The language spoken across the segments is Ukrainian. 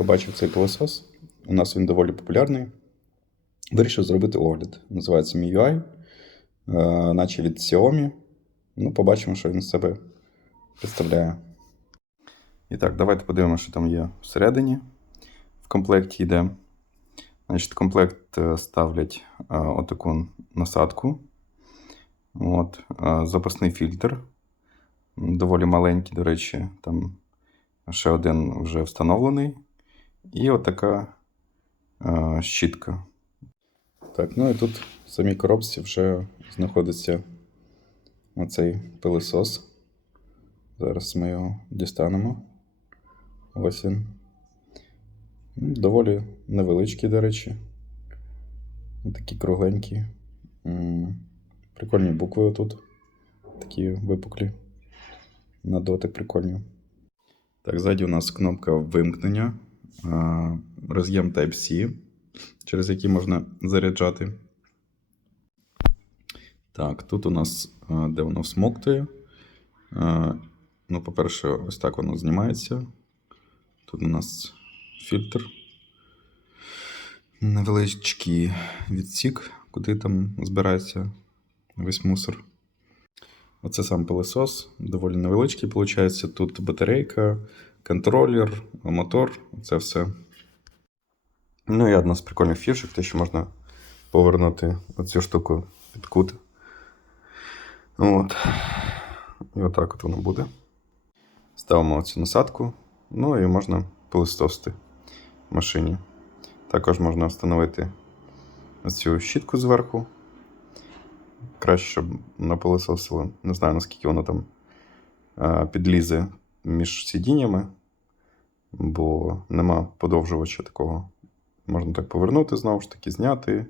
побачив цей пилосос. У нас він доволі популярний. Вирішив зробити огляд. Називається MIUI, е, наче від Xiaomi. Ну, побачимо, що він з себе представляє. І так, давайте подивимося, що там є всередині. В комплекті йде. Значить, комплект е, ставлять е, отаку насадку. От, запасний фільтр. Доволі маленький, до речі, там ще один вже встановлений. І отака е, щітка. Так, ну і тут в самій коробці вже знаходиться оцей пилосос. Зараз ми його дістанемо. Ось він. Доволі невеличкий, до речі. Такі кругленькі. Прикольні букви тут. Такі випуклі. На дотик прикольні. Так, ззаді у нас кнопка вимкнення, а, роз'єм Type-C, через який можна заряджати. Так, тут у нас, де воно всмоктує. Ну, по-перше, ось так воно знімається. Тут у нас фільтр. Невеличкий відсік, куди там збирається весь мусор. Оце сам пилосос, доволі невеличкий, виходить. Тут батарейка, контролер, мотор, це все. Ну і одна з прикольних фішок, те, що можна повернути оцю штуку під кут. От. І отак от воно буде. Ставимо цю насадку, ну і можна пилососити в машині. Також можна встановити оцю щітку зверху. Краще, щоб напилососило. Не знаю, наскільки воно там підлізе між сидіннями, бо нема подовжувача такого. Можна так повернути, знову ж таки, зняти.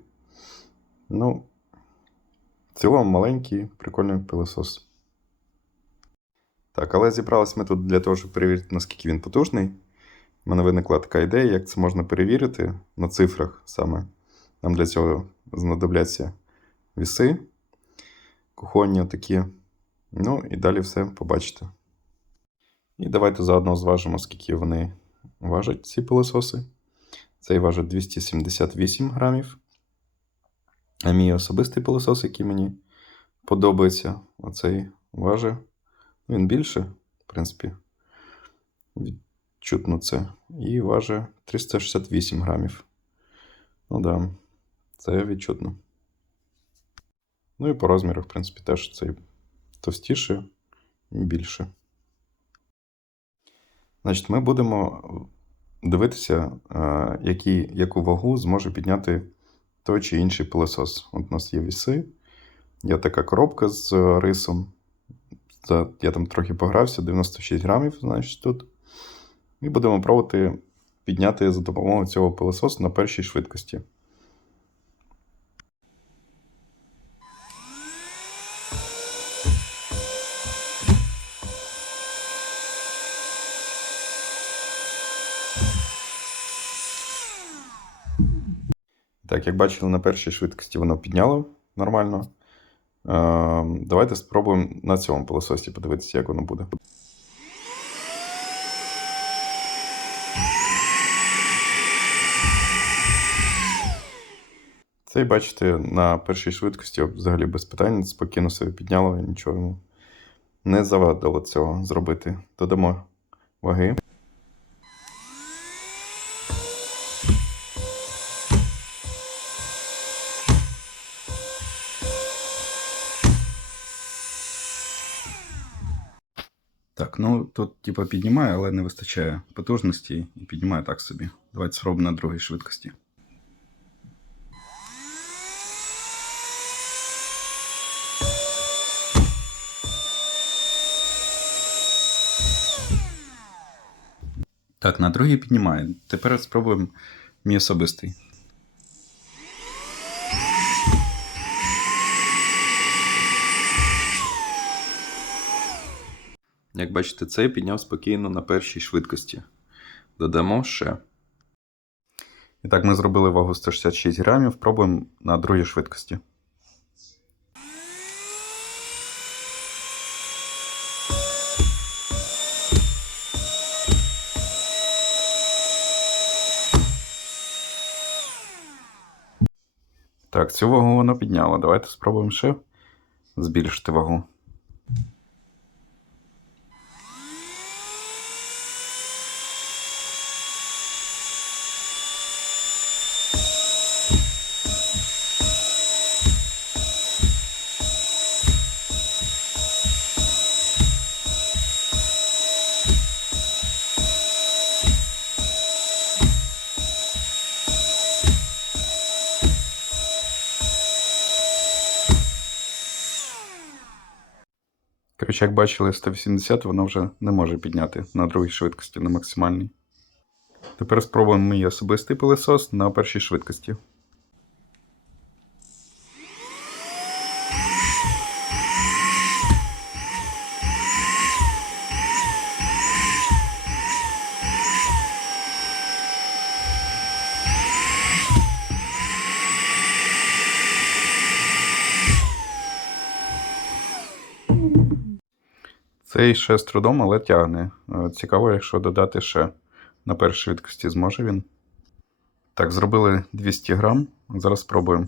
Ну, в цілому маленький, прикольний пилосос. Так, але зібрались ми тут для того, щоб перевірити, наскільки він потужний. У мене виникла така ідея, як це можна перевірити на цифрах саме. Нам для цього знадобляться віси, кухонні такі. Ну і далі все побачите. І давайте заодно зважимо, скільки вони важать, ці пилососи. Цей важить 278 грамів. А мій особистий пилосос, який мені подобається, оцей важить. ну, Він більше, в принципі, відчутно це. І важить 368 грамів. Ну да, це відчутно. Ну і по розміру, в принципі, теж цей товстіше більше. Значить, ми будемо дивитися, е, які, яку вагу зможе підняти той чи інший пилосос. От у нас є віси, є така коробка з рисом. Я там трохи погрався, 96 грамів, значить, тут. І будемо пробувати підняти за допомогою цього пилососу на першій швидкості. Так, як бачили, на першій швидкості воно підняло нормально. Е, давайте спробуємо на цьому пилососі подивитися, як воно буде. Цей, бачите, на першій швидкості взагалі без питань спокійно себе підняло, нічого йому не завадило цього зробити. Додамо ваги. Так, ну тут типа піднімає, але не вистачає потужності і піднімає так собі. Давайте спробуємо на другій швидкості. Так, на другій піднімає. Тепер спробуємо мій особистий. Як бачите, цей підняв спокійно на першій швидкості. Додамо ще. І так, ми зробили вагу 166 грамів, пробуємо на другій швидкості. Так, цю вагу воно підняло. Давайте спробуємо ще збільшити вагу. Коротше, як бачили, 180 воно вже не може підняти на другій швидкості, на максимальній. Тепер спробуємо мій особистий пилесос на першій швидкості. Цей ще з трудом, але тягне. Е, Цікаво, якщо додати ще на першій швидкості, зможе він. Так, зробили 200 грам. Зараз спробуємо.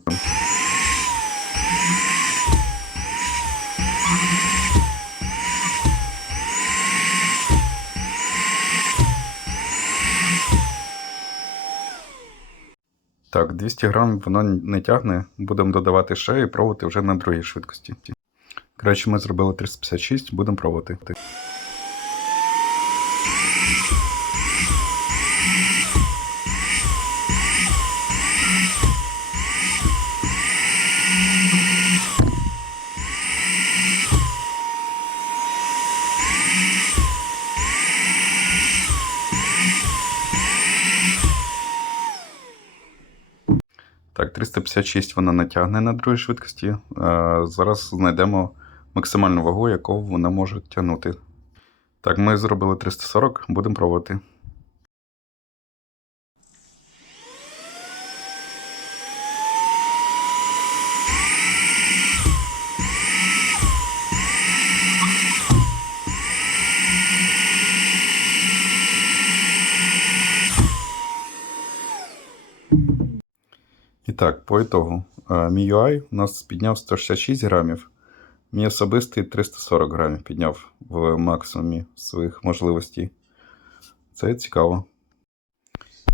Так, 200 грам воно не тягне. Будемо додавати ще і пробувати вже на другій швидкості. Коротше, ми зробили 356, будемо пробувати. Так, 356 вона натягне на другій швидкості. Е, Зараз знайдемо максимальну вагу, яку вона може тягнути. Так, ми зробили 340, будемо пробувати. І так, по ітогу. е, Мій UI у нас підняв 166 грамів. Мій особистий 340 грамів підняв в максимумі своїх можливостей. Це цікаво.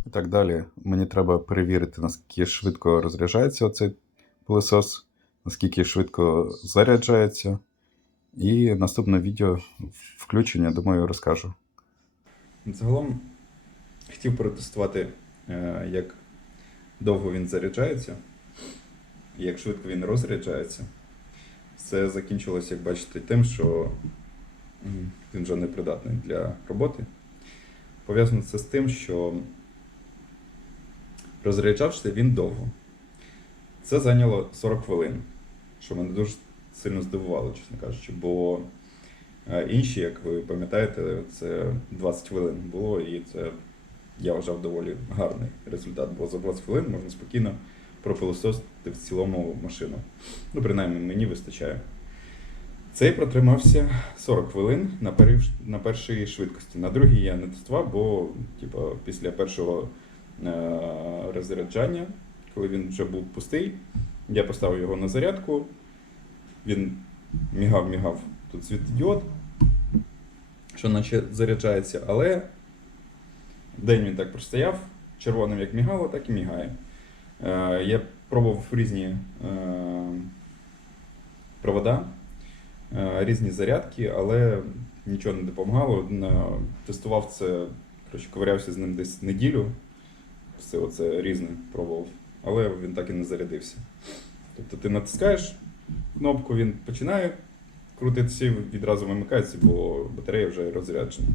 І так далі. Мені треба перевірити, наскільки швидко розряджається оцей пилосос, наскільки швидко заряджається. І наступне відео включення, думаю, розкажу. Загалом хотів протестувати, е, як довго він заряджається, як швидко він розряджається. Це закінчилося, як бачите, тим, що він вже не придатний для роботи. Пов'язано це з тим, що розряджався він довго. Це зайняло 40 хвилин, що мене дуже сильно здивувало, чесно кажучи, бо е, інші, як ви пам'ятаєте, це 20 хвилин було, і це я вважав доволі гарний результат, бо за 20 хвилин можна спокійно пропилососити в цілому машину. Ну, принаймні, мені вистачає. Цей протримався 40 хвилин на, першій, на першій швидкості. На другій я не тестував, бо типу, після першого е- розряджання, коли він вже був пустий, я поставив його на зарядку. Він мігав-мігав тут світодіод, що наче заряджається, але День він так простояв, червоним як мігало, так і мігає. Е, я пробував різні е, провода, е, різні зарядки, але нічого не допомагало. Тестував це, коротше, ковирявся з ним десь неділю. Все оце різне пробував, але він так і не зарядився. Тобто ти натискаєш кнопку, він починає крутитися, і відразу вимикається, бо батарея вже розряджена.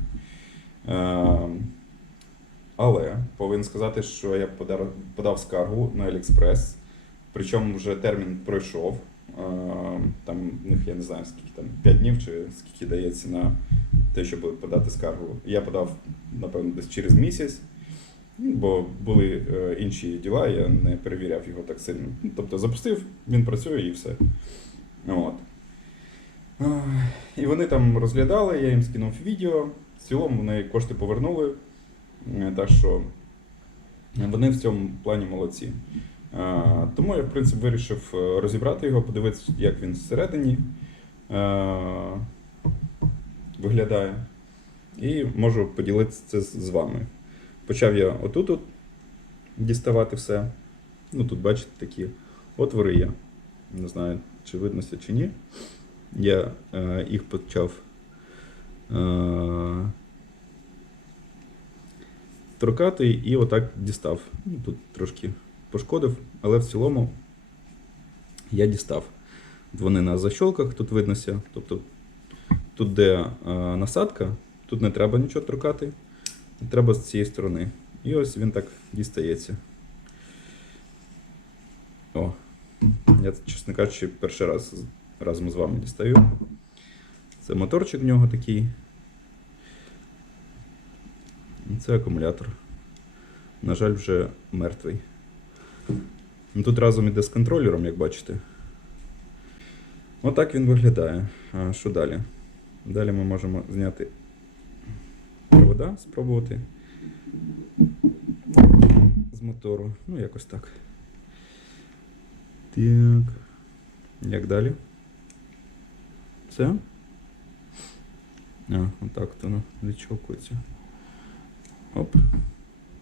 Але повинен сказати, що я подав, скаргу на AliExpress, причому вже термін пройшов. Е, Там в них я не знаю, скільки там 5 днів чи скільки дається на те, щоб подати скаргу. Я подав, напевно, десь через місяць, ну, бо були е, інші діла, я не перевіряв його так сильно. Тобто запустив, він працює і все. От. Е, І вони там розглядали, я їм скинув відео. В цілому вони кошти повернули. Е, Так що вони в цьому плані молодці. Е, Тому я, в принципі, вирішив е, розібрати його, подивитися, як він всередині виглядає. І можу поділитися це з вами. Почав я отут от діставати все. Ну, тут, бачите, такі отвори є. Не знаю, чи виднося, чи ні. Я їх почав торкати і отак дістав. Ну, тут трошки пошкодив, але в цілому я дістав. Вони на защолках тут виднося. Тобто тут, де е, насадка, тут не треба нічого торкати, треба з цієї сторони. І ось він так дістається. О, я, чесно кажучи, перший раз разом з вами дістаю. Це моторчик в нього такий. І Це акумулятор. На жаль, вже мертвий. Ну, Тут разом іде з контролером, як бачите. Отак він виглядає. А що далі? Далі ми можемо зняти провода, спробувати з мотору. Ну, якось так. Так. Як далі? Все? А, отак от воно відчовкується. Оп.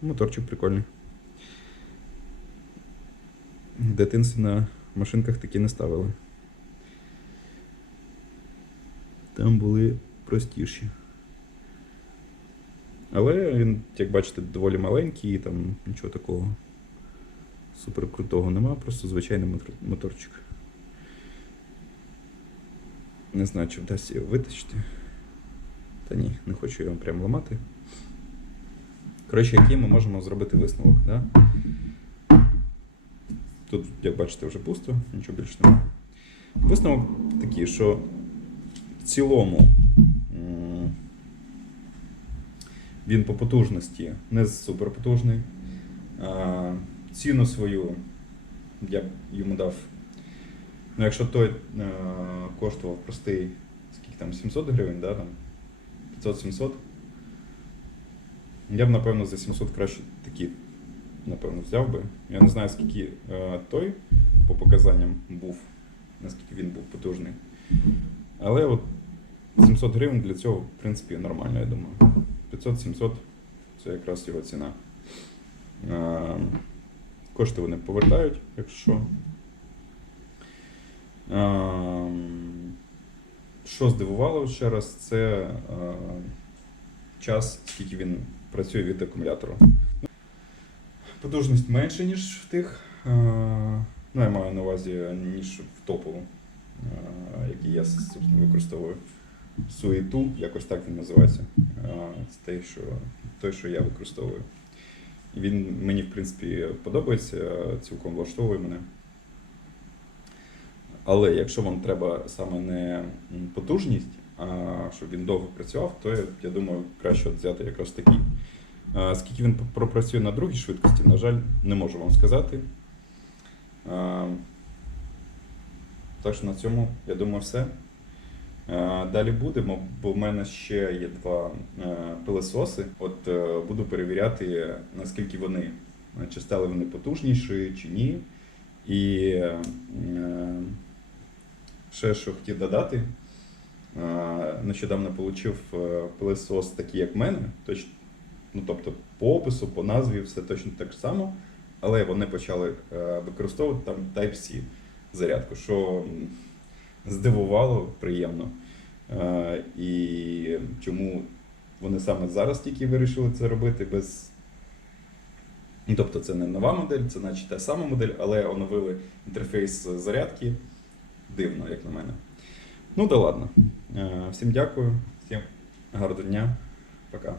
Моторчик прикольний. В дитинстві на машинках такі не ставили. Там були простіші. Але він, як бачите, доволі маленький, і там нічого такого супер крутого нема, просто звичайний моторчик. Не знаю, чи вдасться його витащити. Та ні, не хочу його прям ламати. Коротше, який ми можемо зробити висновок, да? Тут, як бачите, вже пусто, нічого більше немає. Висновок такий, що в цілому він по потужності не суперпотужний. Ціну свою я б йому дав. Ну, якщо той коштував простий, скільки там, 700 гривень, да, там, 500-700. Я б, напевно, за 700 краще такі, напевно, взяв би. Я не знаю, скільки е, той по показанням був, наскільки він був потужний. Але от 700 гривень для цього, в принципі, нормально, я думаю. 500-700 це якраз його ціна. Е, Кошти вони повертають, якщо. що. Що здивувало ще раз, це е, час, скільки він працює від акумулятору. Потужність менше, ніж в тих. е, Ну, я маю на увазі, ніж в топову, е, який я собственно, використовую. Суету, якось так він називається. Е, Це той, що, той, що я використовую. І Він мені, в принципі, подобається, цілком влаштовує мене. Але якщо вам треба саме не потужність, а щоб він довго працював, то я думаю, краще взяти якраз такий. Скільки він пропрацює на другій швидкості, на жаль, не можу вам сказати. Так що на цьому, я думаю, все. Далі будемо, бо в мене ще є два е, пилососи. От е, буду перевіряти, наскільки вони, е, чи стали вони потужніші, чи ні. І ще що хотів додати. Нещодавно отримав пилесос такий, як в мене. Ну, тобто по опису, по назві все точно так само, але вони почали е, використовувати там Type-C зарядку, що здивувало приємно. Е, І чому вони саме зараз тільки вирішили це робити без. Ну, тобто це не нова модель, це наче та сама модель, але оновили інтерфейс зарядки. Дивно, як на мене. Ну да ладно. Е, Всім дякую, всім гарного дня. Пока.